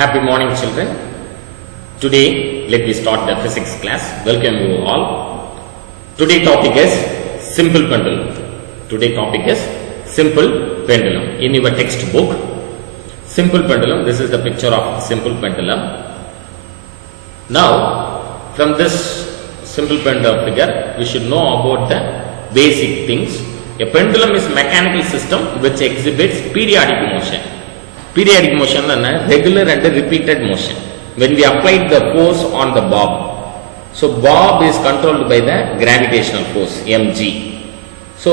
Happy morning, children. Today, let me start the physics class. Welcome you all. Today topic is simple pendulum. Today topic is simple pendulum. In your textbook, simple pendulum, this is the picture of simple pendulum. Now, from this simple pendulum figure, we should know about the basic things. A pendulum is a mechanical system which exhibits periodic motion. Periodic motion is regular and repeated motion. When we applied the force on the bob, so bob is controlled by the gravitational force mg. So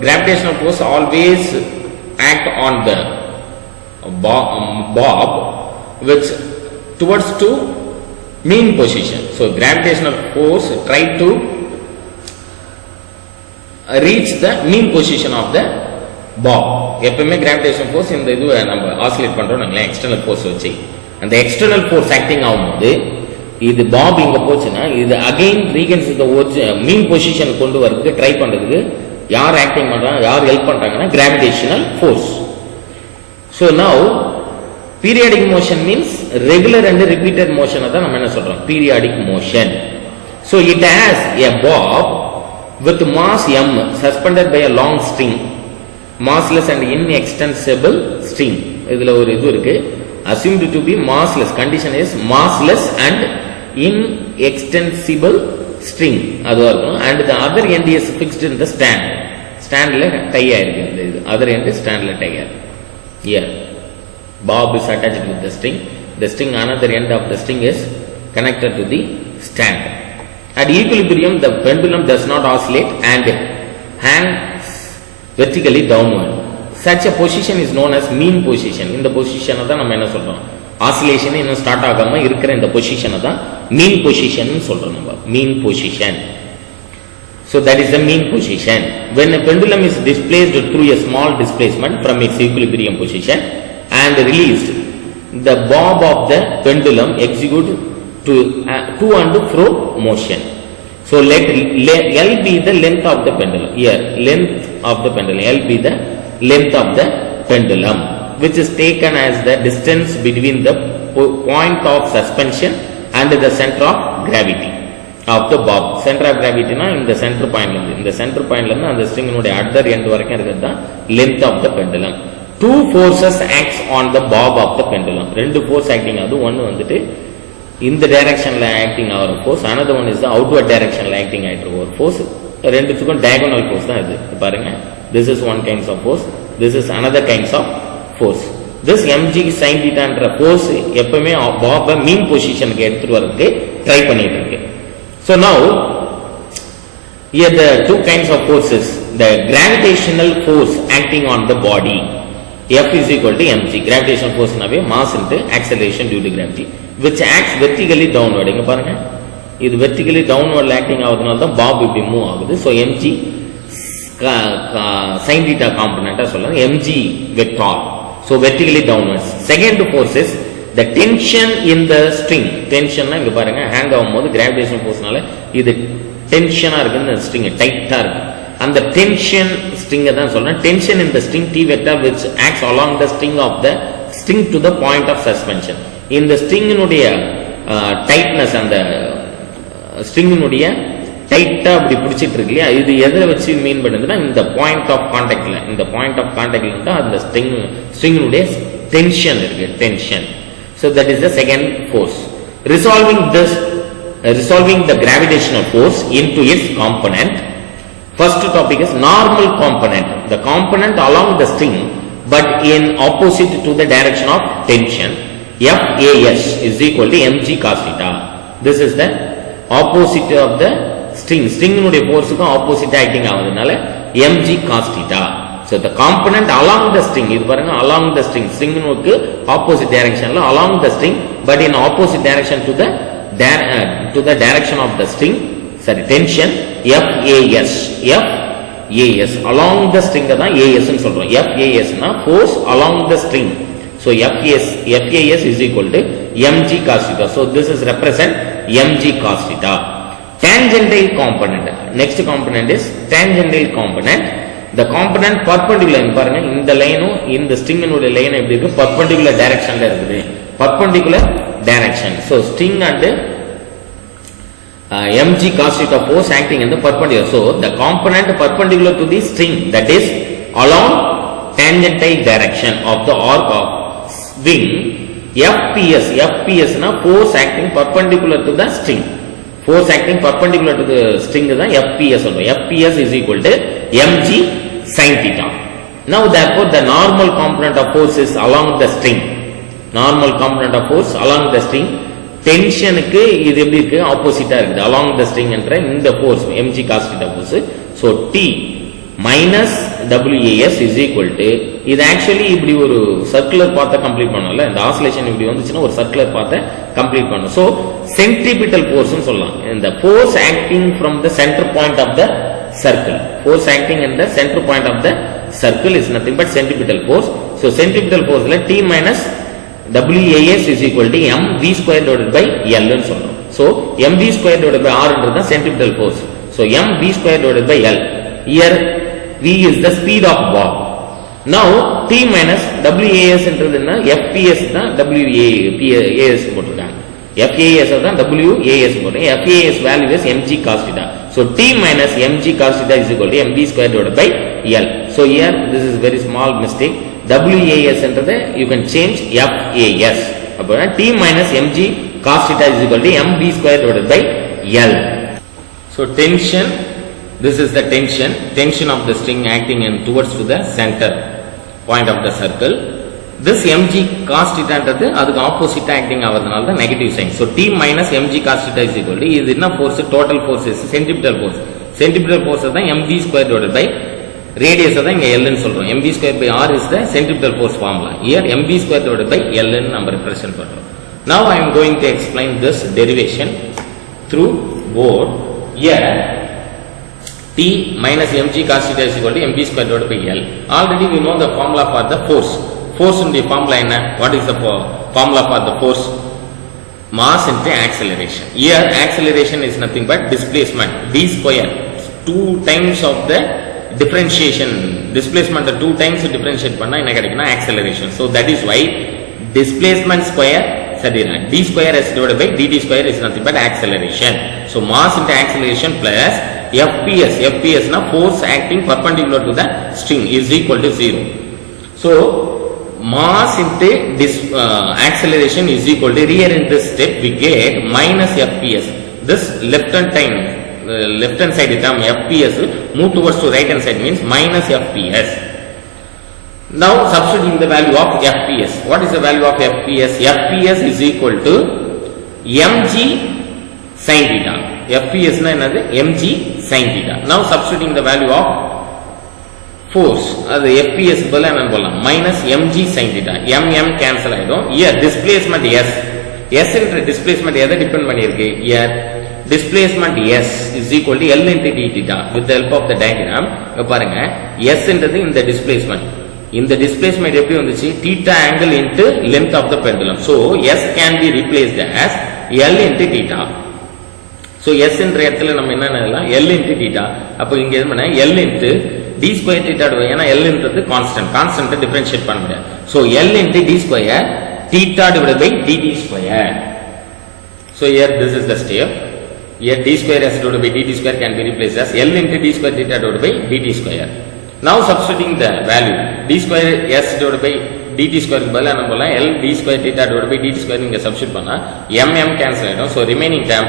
gravitational force always act on the bob which towards to mean position. So gravitational force try to reach the mean position of the bob. எப்பவுமே gravitation force இந்த இது நம்ம oscillate பண்றோம் external force வச்சு அந்த external force acting ஆகும்போது இது pop இங்க போச்சுன்னா இது அகைன் ரீகன்ஸ் மீன் பொசிஷன் கொண்டு வரதுக்கு ட்ரை பண்றதுக்கு யார் ஆக்டிங் பண்றாங்க, யார் ஹெல்ப் பண்றாங்கன்னா gravitational force. So now periodic motion means regular and repeated மோஷனை தான் நம்ம என்ன சொல்றோம் periodic motion. So it has a bob with mass m suspended by a long string, massless and inextensible string. இதுல ஒரு இது இருக்கு, assumed to be massless, condition is massless and inextensible string அதுவா இருக்கும். And the other end is fixed in the stand. Standல tie ஆயிருக்கு இந்த இது, other end standல tie ஆயிருக்கு. Here bob is attached with the string. The string, another end of the string is connected to the stand. At equilibrium, the pendulum does not oscillate and hangs vertically downward. Such a position is known as mean position. In the position தான் நம்ம என்ன சொல்றோம், oscillation இன்னும் start ஆகாம இருக்கிற இந்த பொசிஷனை தான் mean position சொல்றோம் நம்ம, mean position. So that is the mean position. When a pendulum is displaced through a small displacement from its equilibrium position and released, the bob of the pendulum executes to and fro motion. So let L be the length of the pendulum. Here length of the pendulum, L be the length of the pendulum, which is taken as the distance between the point of suspension and the center of gravity of the bob. Center of gravity na in the center point la, in the center point la and the string node other end varakum irukadha length of the pendulum. Two forces acts on the bob of the pendulum. Rendu force acting adu, one vandittu in the direction acting our force, another one is the outward direction acting our force. ரெண்டுத்துக்கும் diagonal force தான் இது பாருங்க. This is one kind of force, this is another kinds of force. This mg sin theta என்ற force எப்பவுமே bob mean positionக்கு எடுத்துட்டு வரதுக்கு try பண்ணிட்டு இருக்கு. So now here the two kinds of forces, the gravitational force acting on the body, F is equal to mg. Gravitational force நாவே mass into acceleration due to gravity, which acts vertically downward. இங்க பாருங்க, இது vertically downward acting ஆகுதுனால தான் bob இப்படி move ஆகுது. So mg sin theta component சொல்லலாம் mg vector. So vertically downwards. Second force is the tension in the string. Tension இங்க பாருங்க, hang ஆகும்போது கிராவிடேஷன் ஃபோர்ஸ்னால இது டென்ஷனா இருக்கு, இந்த ஸ்ட்ரிங் டைட்டா இருக்கு. அந்த டென்ஷன் ஸ்ட்ரிங் தான் சொல்றேன், tension in the string T vector which acts along the string of the string to the point of suspension. இந்த ஸ்ட்ரிங்கினுடைய டைட்னஸ், அந்த ஸ்ட்ரிங்கினுடைய டைட்டா அப்படி பிடிச்சிட்டு இருக்கு இல்லையா, இது எதை வச்சு மீன் பண்ணுதுன்னா இந்த பாயிண்ட் ஆஃப் கான்டாக்ட்ல, இந்த பாயிண்ட் ஆஃப் கான்டாக்ட்ல தான் அந்த ஸ்ட்ரிங்கினுடைய டென்ஷன் இருக்கு, tension. So that is the second force. Resolving the gravitational force into its component. First topic is normal component, the component along the string but in opposite to the direction of tension. FAS is equal to mg cos theta. This is the opposite of the string. String nude force ku opposite acting ஆகுதுனால mg cos theta. So the component along the string, இது பாருங்க along the string, string னுக்கு opposite direction ல along the string but in opposite direction to the direction of the string, sorry, tension. FAS along the string தான் AS ன்னு சொல்றோம். FAS னா force along the string. So FAS is equal to mg cos theta. So this is represent mg cos theta. Tangential component, next component is tangential component. the component perpendicular பாருங்க இந்த லைனும் இந்த ஸ்ட்ரிங்கினுடைய line எப்படி இருக்கு perpendicular directionல இருக்குது perpendicular direction so string and mg cos theta force acting in the perpendicular so the component perpendicular to the string that is along tangential direction of the arc of swing fps na force acting perpendicular to the string force acting perpendicular to the string is fps சொல்றோம் fps is equal to mg sin theta now therefore the normal component of force is along the string normal component of force along the string tension க்கு இது எப்படி இருக்கு ஆப்போசிட்டா இருக்குது along the string என்ற இந்த force mg cos theta force so t minus was is equal to இது actually இப்படி ஒரு சர்க்குலர் பாத்தை கம்ப்ளீட் பண்ணல இந்த ஆசிலேஷன் இப்படி வந்துச்சுன்னா ஒரு சர்க்குலர் பாத்தை கம்ப்ளீட் பண்ணும் so centripetal force னு சொல்லலாம் இந்த force acting from the center point of the circle force acting in the center point of the circle is nothing but centripetal force so centripetal force ல t minus was is equal to mv square divided by l னு சொல்றோம் so mv square divided by r ன்றது தான் centripetal force so mv square divided by l here v is the speed of bob now t minus was ன்றது என்ன fps தான் was போட்டுட்டாங்க fas தான் was போடுறேன் fas value is mg cos theta so t minus mg cos theta is equal to mv square divided by l so here this is very small mistake was ன்றது you can change fas அப்ப t minus mg cos theta is equal to mv square divided by l so tension this is the tension of the string acting in towards to the center point of the circle this mg cos theta ன்றது அதுக்கு opposite acting ஆவறதுனால தான் negative sign so t minus mg cos theta is equal to இது என்ன force total force centripetal force தான் mv square divided by radius தான் இங்க l ன்னு சொல்றோம் mv square by r is the centripetal force formula here mv square divided by l ன்னு நம்ம represent பண்றோம் now I am going to explain this derivation through board here t minus mg cos theta is equal to mv square divided by l already we know the formula for the force in the formula என்ன what is the formula for the force mass into acceleration here acceleration is nothing but displacement d square 2 times of the differentiation displacement 2 times differentiate பண்ணா என்ன கிடைக்கும்னா acceleration so that is why displacement square சரினா d square is divided by dt square is nothing but acceleration so mass into acceleration plus fps na force acting perpendicular to the string is equal to 0 so mass into this acceleration is equal to here in this step we get minus fps this left hand side term fps move towards to right hand side means minus fps now substituting the value of fps what is the value of fps is equal to mg sin theta fps na enadhu mg sin theta now substituting the value of force அது fps பதிலா என்ன போடலாம் minus mg sin theta mm cancel ஆயிடும் here displacement s என்ற displacement எதை depend பண்ணிருக்கு here displacement s is equal to l into d theta with the help of the diagram இங்க பாருங்க s ன்றது இந்த displacement எப்படி வந்துச்சு theta angle into length of the pendulum so s can be replaced as l into theta so s என்ற இடத்துல நம்ம என்ன எழுதலாம் l into theta அப்ப இங்க என்ன பண்ண l into d square theta ஏனா l ன்றது கான்ஸ்டன்ட் டிஃபரன்ஷியேட் பண்ண முடியாது so l into d square theta divided by dt square so here this is the step here d square s divided by dt square can be replaced as l into d square theta divided by dt square now substituting the value d square s divided by dt square க்கு பதிலா என்ன போடலாம் l d square theta divided by dt square நீங்க substitute பண்ணா mm cancel ஆயிடும் so remaining term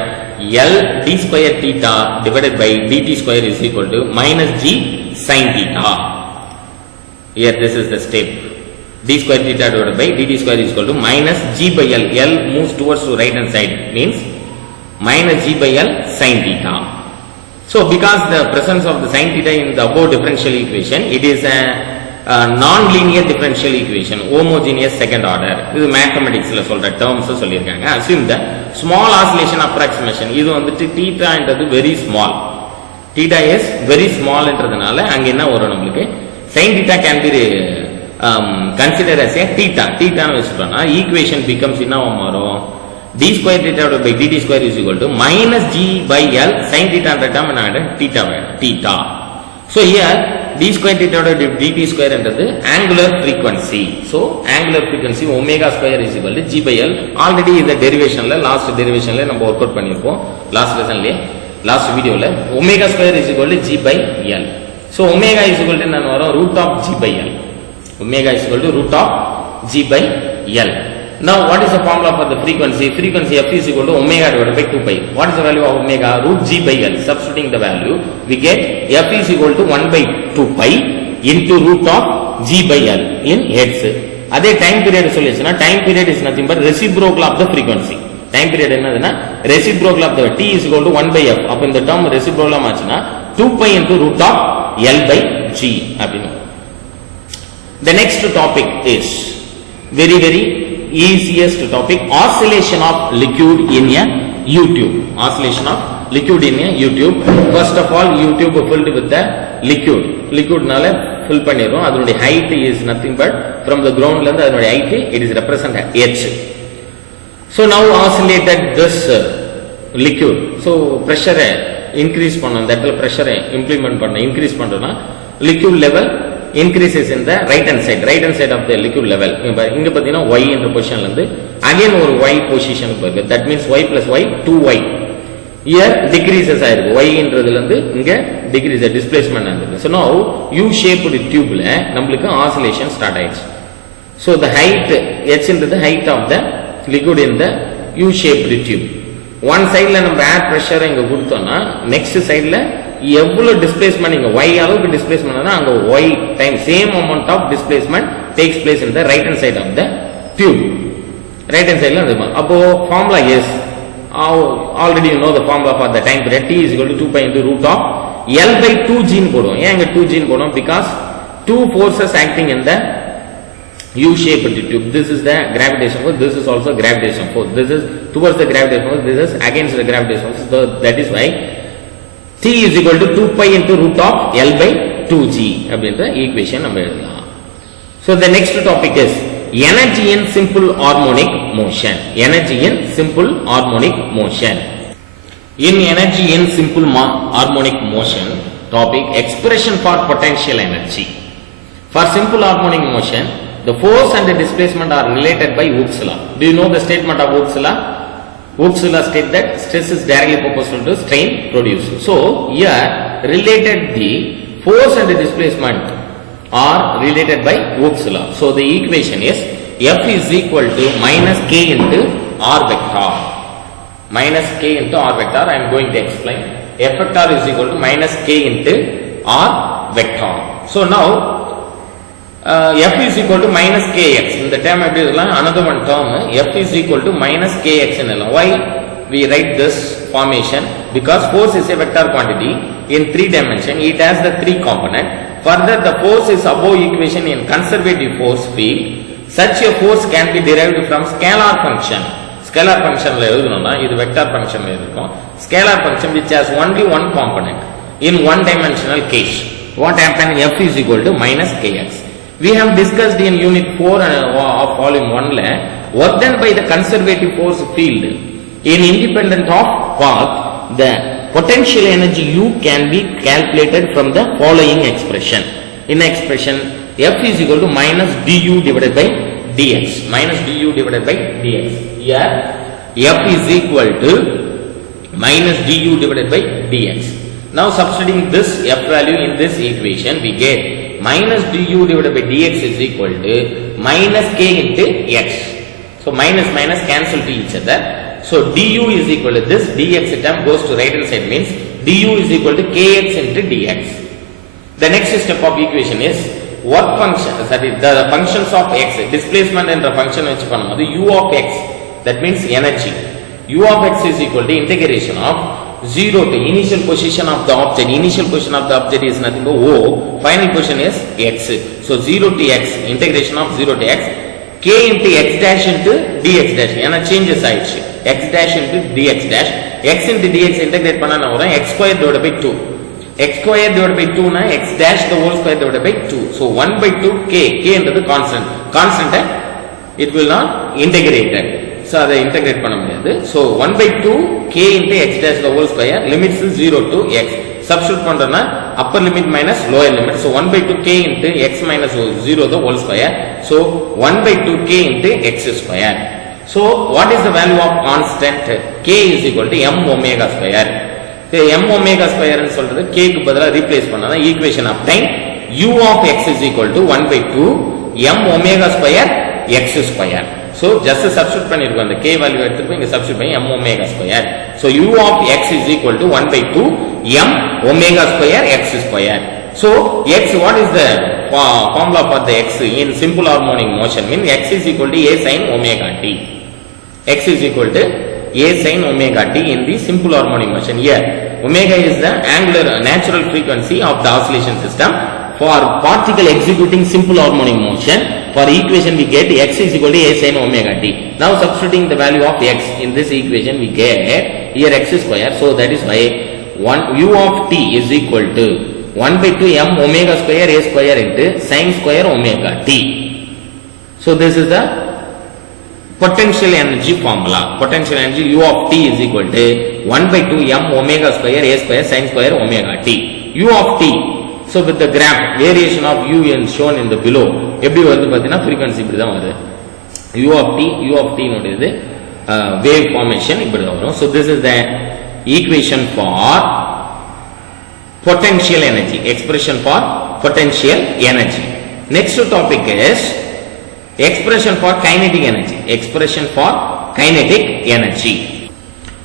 l d square theta divided by dt square is equal to minus g sin theta here this is the step d square theta divided by dt square is equal to minus g by l moves towards to right hand side means minus g by l sin theta so because the presence of the sin theta in the above differential equation it is a non-linear differential equation homogeneous second order இது மேத்தமெட்டிக்ஸ்ல சொல்ற terms சொல்லிருக்காங்க assume the small oscillation approximation இது வந்துட்டு theta ன்றது very small theta is very small ன்றதுனால அங்க என்ன வரும் நமக்கு sin theta can be considered as a theta னு வெச்சுட்டோம்னா equation becomes என்ன வரும் d square theta by dt square is equal to minus g by l sin theta ன்ற term என்ன theta so here d square theta dt square என்றது angular frequency. So angular frequency omega square is equal to g by L. Already இந்த derivationல last derivationல நம்ம work out பண்ணிருப்போம் last lessonலயே last videoல omega square is equal to g by L. So omega is equal to என்ன வரும் root of g by L. Omega is equal to root of g by L. Now what is the formula for the frequency? Frequency f is equal to omega divided by 2 pi. What is the value of omega? Root g by L. Substituting the value, we get f is equal to 1 by 2 pi into root of g by L in hertz. Adhe time period solution, time period is nothing but reciprocal of the frequency. Time period என்னதுன்னா reciprocal of the t is equal to 1 by f. அப்ப இந்த term reciprocal ஆச்சுனா 2 pi into root of L by g அப்படினு. The next topic is very easiest topic, oscillation of liquid in a U-tube. Oscillation of liquid in a U-tube. First of all, U-tube filled with the liquid நால fill பண்ணிரும். அதனுடைய height is nothing but from the ground ல இருந்து அதனுடைய height it is represented h. So now oscillated this liquid. So pressure increase பண்ணனும். அந்த இடத்துல pressure implement பண்ணனும். increase பண்றோம்னா liquid level increases in the right hand side of the liquid level. இங்க பாத்தீங்கன்னா y என்ற பொசிஷன்ல இருந்து again ஒரு y பொசிஷனுக்கு போகுது. That means y plus y 2y. Here decreases ஆயிருக்கு. y என்றதுல இருந்து இங்க decrease displacement ஆயிருக்கு. So now U shaped tubeல நமக்கு oscillation start ஆயிடுச்சு. So the height h என்றது height of the liquid in the U shaped tube. One sideல நம்ம air pressure இங்க கொடுத்தோம்னா next sideல எவ்வளவு டிஸ்பிளேஸ்மென்ட் இங்க y அளவுக்கு டிஸ்பிளேஸ்மென்ட் ஆனா அங்க y time same amount of displacement takes place in the right hand side of the tube. Right hand சைடுல இருக்கும். அப்போ formula is already you know the formula for the time period t is equal to 2 pi into root of L by 2g ன்னு போடுவோம். ஏன் இங்க 2g ன்னு போடுவோம்? because two forces acting in the U shaped tube. This is the gravitation force, this is also gravitation force. This is towards the gravitation force, this is against the gravitation force. So that is why T is equal to 2 pi into root of L by 2g அப்படின்ற equation நம்ம எழுதலாம். So the next topic is energy in simple harmonic motion. Energy in simple harmonic motion. In energy in simple harmonic motion topic, expression for potential energy. For simple harmonic motion, the force and the displacement are related by Hooke's law. Do you know the statement of Hooke's law? Hooke's law states that stress is directly proportional to strain produced. So here related the force and the displacement are related by Hooke's law. So the equation is F is equal to minus k into r vector. Minus k into r vector. I am going to explain. F vector is equal to minus k into r vector. So now f is equal to minus kx. In the term another one term f is equal to minus kx. Why we write this formation? Because force is a vector quantity in 3 dimension. It has the 3 component. Further, the force is above equation in conservative force field. Such a force can be derived from scalar function. Scalar function is vector function. Scalar function which has only one component in one dimensional case. What happened? F is equal to minus kx. We have discussed in unit 4 of volume 1 work done by the conservative force field in independent of path. The potential energy U can be calculated from the following expression. In expression F is equal to minus du divided by dx. Minus du divided by dx. Here F is equal to minus du divided by dx. Now substituting this F value in this equation, we get minus du divided by dx is equal to minus k into x. So minus minus cancel to each other. So du is equal to this, dx term goes to right hand side, means du is equal to kx into dx. The next step of equation is work function, the functions of x, displacement and the function which u of x, that means energy. U of x is equal to integration of 0 to initial position of the object. Initial position of the object is nothing but O. Final position is x. So 0 to x, integration of 0 to x, k into x dash into dx dash. Yana changes ஆயிடுச்சு. X dash into dx dash. X into dx integrate பண்ணனா வரும் x square divided by 2. X square divided by 2 na x dash the whole square divided by 2. So 1 by 2 k. K என்றது constant. Constant it will not integrated. So அதை integrate பண்ண முடியாது. So 1 by 2 k into x dash the whole square limits is 0 to x. substitute பண்றோம்னா upper limit minus lower limit. So 1 by 2k into x minus 0 the whole square. So 1 by 2k into x square. So what is the value of constant? K is equal to m omega square. So m omega square ன்னு சொல்றது k க்கு பதிலா replace பண்ணா equation obtain u of x is equal to 1 by 2 m omega square x square. So just substitute பண்ணிருக்கோம் அந்த k value எடுத்து போய் இங்க substitute பண்ணி m omega square. So u of x is equal to 1 by 2 m omega square x square. So x, what is the formula for the x in simple harmonic motion? Mean x is equal to a sin omega t. X is equal to a sin omega t in the simple harmonic motion. Here omega is the angular natural frequency of the oscillation system. For particle executing simple harmonic motion, for equation we get x is equal to a sin omega t. Now substituting the value of x in this equation we get here x square. So that is why u of t is equal to 1 by 2 m omega square a square into sin square omega t. So this is the potential energy formula. Potential energy u of t is equal to 1 by 2 m omega square a square sin square omega t. U of t. So with the graph variation of u is shown in the below. எப்படி வருது பாத்தீங்கன்னா frequency இப்படி தான் வருது. u of t நோடுது wave formation இப்படி தான் வரும். So this is the equation for potential energy, expression for potential energy. Next topic is expression for kinetic energy. Expression for kinetic energy.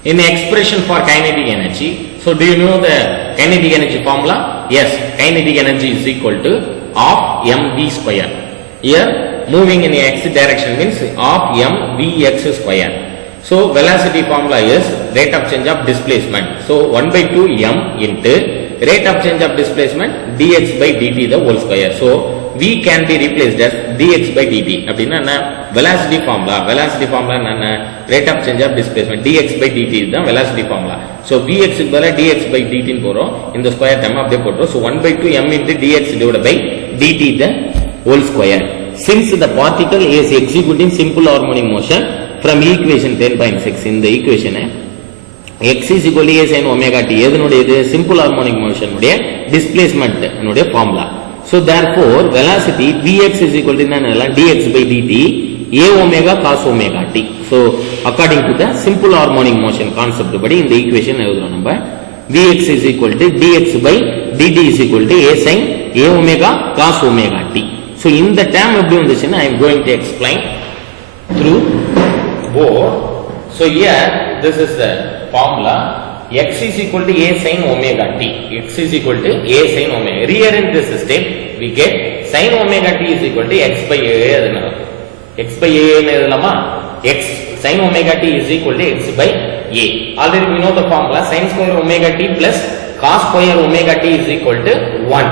In expression for kinetic energy, so do you know the kinetic energy formula? Yes, kinetic energy is equal to half mv square. Here moving in the x direction means half mvx square. So velocity formula is rate of change of displacement. So 1 by 2 m into rate of change of displacement dx by dt the whole square. So v can be replaced as dx by dt. அப்படினா என்ன? velocity formula என்ன? rate of change of displacement dx by dt தான் velocity formula. So vx க்கு பதிலா dx by dt ன்னு போறோம். இந்த square term அப்படியே போட்டுறோம். So 1 by 2 m into dx divided by dt the whole square. Since the particle is executing simple harmonic motion from equation 10.6 in the equation x is equal to a sin omega t எதனுடைய இது simple harmonic motion உடைய displacement உடைய formula. So therefore velocity vx is equal to என்னன்னா dx by dt a omega cos omega t. So according to the simple harmonic motion concept படி இந்த equation எழுதுறோம் நம்ம vx is equal to dx by dt is equal to a sin a omega cos omega t. So இந்த term எப்படி வந்துச்சுன்னா I am going to explain through board. So here this is the formula x is equal to a sin omega t. X is equal to a sin omega. Here in this step we get sin omega t is equal to x by a. X by a ன்னு எழுதலாமா? X sin omega t is equal to x by a. Already we know the formula sin square omega t plus cos square omega t is equal to 1.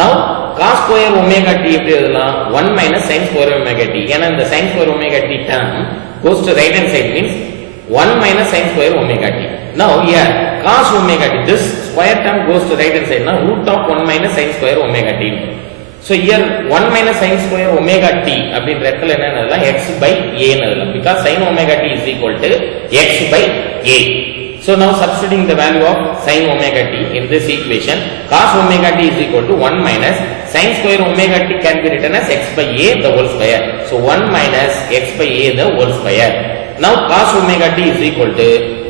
Now cos square omega t எப்படி எழுதலாம்? 1 minus sin square omega t. ஏன்னா இந்த sin square omega t term goes to right hand side means 1 minus sin square omega t. Now here cos omega t, this square term goes to right hand side. Now root of 1 minus sin square omega t. So here 1 minus sin square omega t அப்படின்ற இடத்துல என்ன எழுதலாம்? x by a ன்னு எழுதலாம். Because sin omega t is equal to x by a. So now substituting the value of sin omega t in this equation, cos omega t is equal to 1 minus sin square omega t can be written as x by a the whole square. So 1 minus x by a the whole square. Now cos omega t is equal to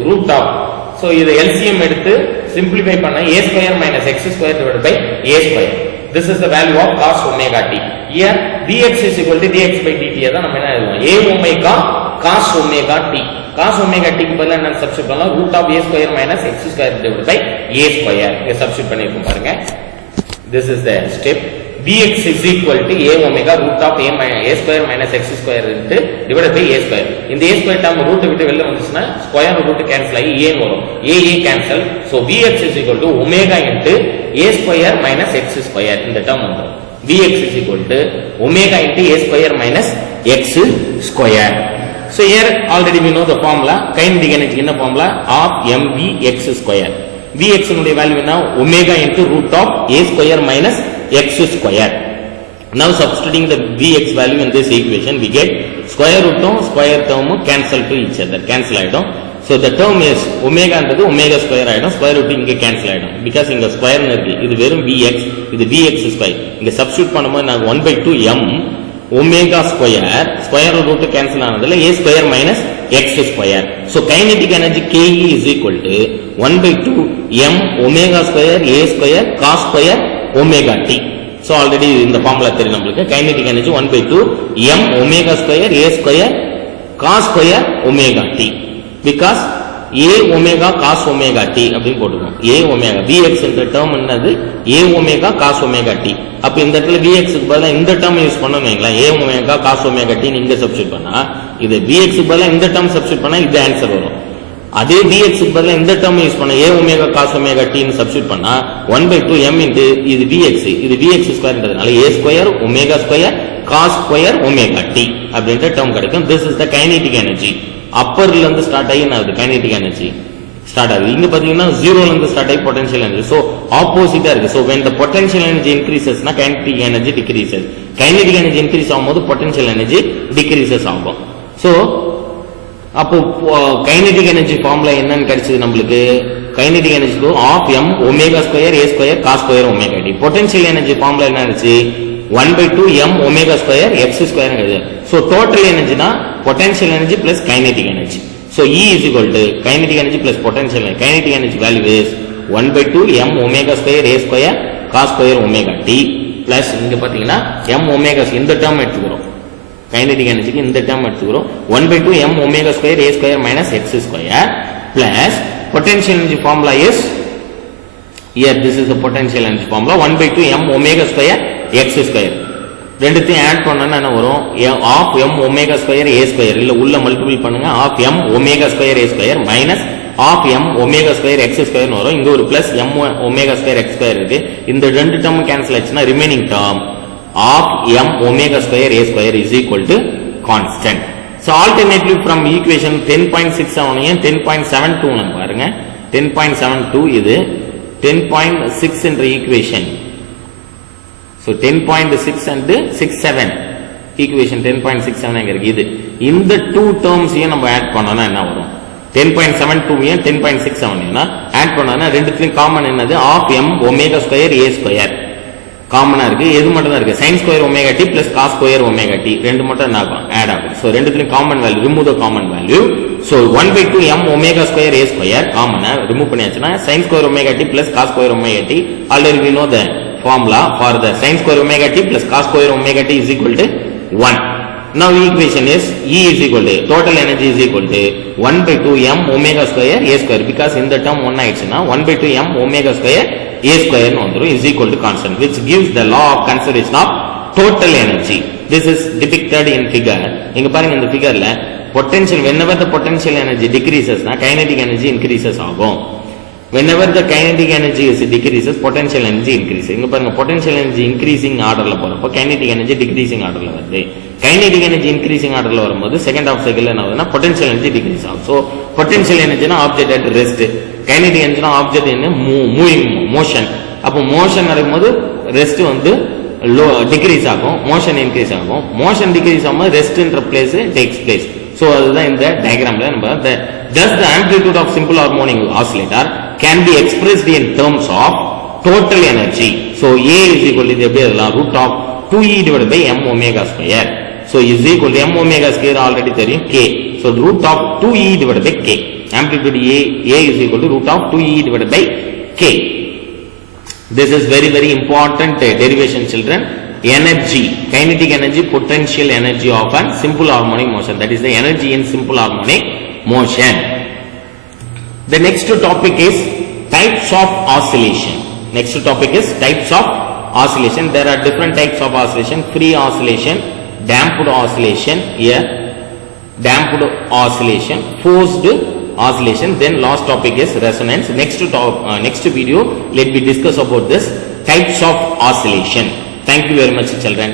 root of, so இது LCM எடுத்து simplify பண்ணா a square minus x square divided by a square. This is the value of cos omega t. Here dx is equal to dx by dt தான் நம்ம என்ன எழுதுவோம்? a omega cos omega t. Cos omega t க்கு பதிலா என்ன substitute பண்ணலாம்? root of a square minus x square divided by a square. இங்க substitute பண்ணிருக்கோம் பாருங்க. This is the step. Vx is equal to a omega root of a square minus x square divided by a square. இந்த a square term root விட்டு வெளில வந்துச்சுன்னா square root cancel ஆகி a வரும். a cancel. So Vx is equal to omega into a square minus x square. இந்த term வந்துரும். Vx is equal to omega into a square minus x square. So here already we know the formula. Kinetic energy என்ன formula? Half mv x square. Vx னுடைய value என்ன? Omega into root of a square minus x square. Now substituting the Vx value in this equation we get square root square term cancel to each other. Cancel ஆயிடும். So the term is omega என்றது omega square ஆயிடும், square root இங்கே cancel ஆயிடும். Because இங்க square இருக்கு, இது வெறும் Vx, இது Vx ஸ்கொயர். இங்க சப்ஸ்டிட்யூட் பண்ணும்போது நான் 1/2 m omega square, square root cancel ஆனதுல a square minus x square. So kinetic energy Ke is equal to 1/2 m omega square a square cos square omega t. So already இந்த formula தெரியும் நமக்கு. kinetic energy 1/2 m omega square a square cos square omega t. Because a omega cos omega t அப்படின்னு போட்டுக்கோம். a omega Vx என்ற term என்னது? a omega cos omega t. அப்ப இந்த இடத்துல Vx க்கு பதிலா இந்த டேர்ம் யூஸ் பண்ணனும்ங்களா? a omega cos omega t நீங்க சப்ஸ்டிட்யூட் பண்ணா இது Vx க்கு பதிலா இந்த டேர்ம் சப்ஸ்டிட்யூட் பண்ணா இது ஆன்சர் வரும். அதே Vx க்கு பதிலா இந்த டேர்ம் யூஸ் பண்ணா a omega cos omega t ன்னு சப்ஸ்டிட்யூட் பண்ணா 1/2 m into இது Vx, இது Vx ஸ்கொயர்ன்றதுனால a square omega square cos square omega t அப்படின்ற டேர்ம் கிடைக்கும். This is the kinetic energy. அப்பர்ல இருந்து ஸ்டார்ட் ஆகி என்ன ஆகுது? கைனெடிக் எனர்ஜி ஸ்டார்ட் ஆகுது. இங்க பாத்தீங்கன்னா ஜீரோல இருந்து ஸ்டார்ட் ஆகி பொட்டன்ஷியல் எனர்ஜி. சோ ஆப்போசிட்டா இருக்கு. So when the potential energy increases na kinetic energy decreases. kinetic energy increase ஆகும்போது potential energy decreases ஆகும். சோ அப்போ kinetic energy ஃபார்முலா என்னன்னு கிடைச்சது நம்மளுக்கு? kinetic energy க்கு half m omega square a square cos square omega t. potential energy formula என்ன இருந்துச்சு? 1/2 m omega square x square ங்கிறது. So total energy na potential energy plus kinetic energy. So E is equal to kinetic energy plus potential energy. Kinetic energy value is 1/2 m omega square a square cos square omega t plus இங்க பாத்தீங்கன்னா m omega இந்த term எடுத்துக்கிறோம். kinetic energy க்கு இந்த term எடுத்துக்கிறோம். 1/2 m omega square a square minus x square plus potential energy formula is here, this is the potential energy formula 1/2 m omega square x square. ரெண்டுத்தையும் add பண்ணா என்ன வரும்? half m omega square a square இல்ல உள்ள multiple பண்ணுங்க. half m omega square a square minus half m omega square x square வரும். இங்க ஒரு plus m omega square x square இருக்கு. இந்த ரெண்டு டேர்ம் கேன்சல் ஆச்சுன்னா remaining term half m omega square a square is equal to constant. So alternatively from equation 10.67 and 10.72 நம்ம பாருங்க. 10.72 இது 10.6 என்ற ஈக்குவேஷன். So 10.6 and 67 equation 10.67 எங்க இருக்கு? இது இந்த டூ டேர்ம்ஸ் நம்ம ஆட் பண்ணோம்னா என்ன வரும்? 10.72 and 10.67 ஆட் பண்ணோம்னா ரெண்டுத்துலயும் காமன் என்னது? half m omega square a square காமனா இருக்கு. எது மட்டும் தான் இருக்கு? sin square omega t plus cos square omega t ரெண்டு மட்டும் என்ன ஆகும்? ஆட் ஆகும். So ரெண்டுத்துலயும் common value, remove the common value. So 1/2 m omega square a square காமனா ரிமூவ் பண்ணியாச்சுனா sin square omega t plus cos square omega t. Already we know the formula for the sin square omega t plus cos square omega t is equal to 1. Now equation is E is equal to total energy is equal to 1/2 m omega square a square, because in the term 1 ஆயிடுச்சுனா 1/2 m omega square a square னு வந்துரும் is equal to constant, which gives the law of conservation of total energy. This is depicted in figure. இங்க பாருங்க இந்த ஃபிகர்ல potential, whenever the potential energy decreases na kinetic energy increases ஆகும். Whenever the kinetic energy is decreases, potential energy increases. இங்க பாருங்க potential energy increasing ஆர்டர்ல போறப்ப kinetic energy decreasing ஆர்டர்ல வருது. kinetic energy increasing ஆர்டர்ல வரும்போது செகண்ட் ஆஃப் சைக்கிள்ல என்ன ஆகுதுன்னா potential energy decrease ஆகும். So potential energy னா object at rest, kinetic energy னா ஆப்ஜெக்ட் in moving motion. அப்போ motion நடக்கும்போது rest வந்து decrease ஆகும், motion increase ஆகும். motion decrease ஆகும்போது rest என்ற place takes place. So அதுதான் இந்த டயகிராம்ல நம்ம thus the amplitude of simple harmonic oscillator can be expressed in terms of total energy. So A is equal to root of 2e divided by m omega square. So is equal to m omega square already தெரியும் k. So root of 2e divided by k. Amplitude A is equal to root of 2e divided by k. This is very very important derivation, children. Energy, kinetic energy, potential energy of a simple harmonic motion. That is the energy in simple harmonic motion. The next topic is types of oscillation. Next topic is types of oscillation. There are different types of oscillation: free oscillation, damped oscillation, damped oscillation, forced oscillation. Then last topic is resonance. Next video let me discuss about this types of oscillation. Thank you very much, children.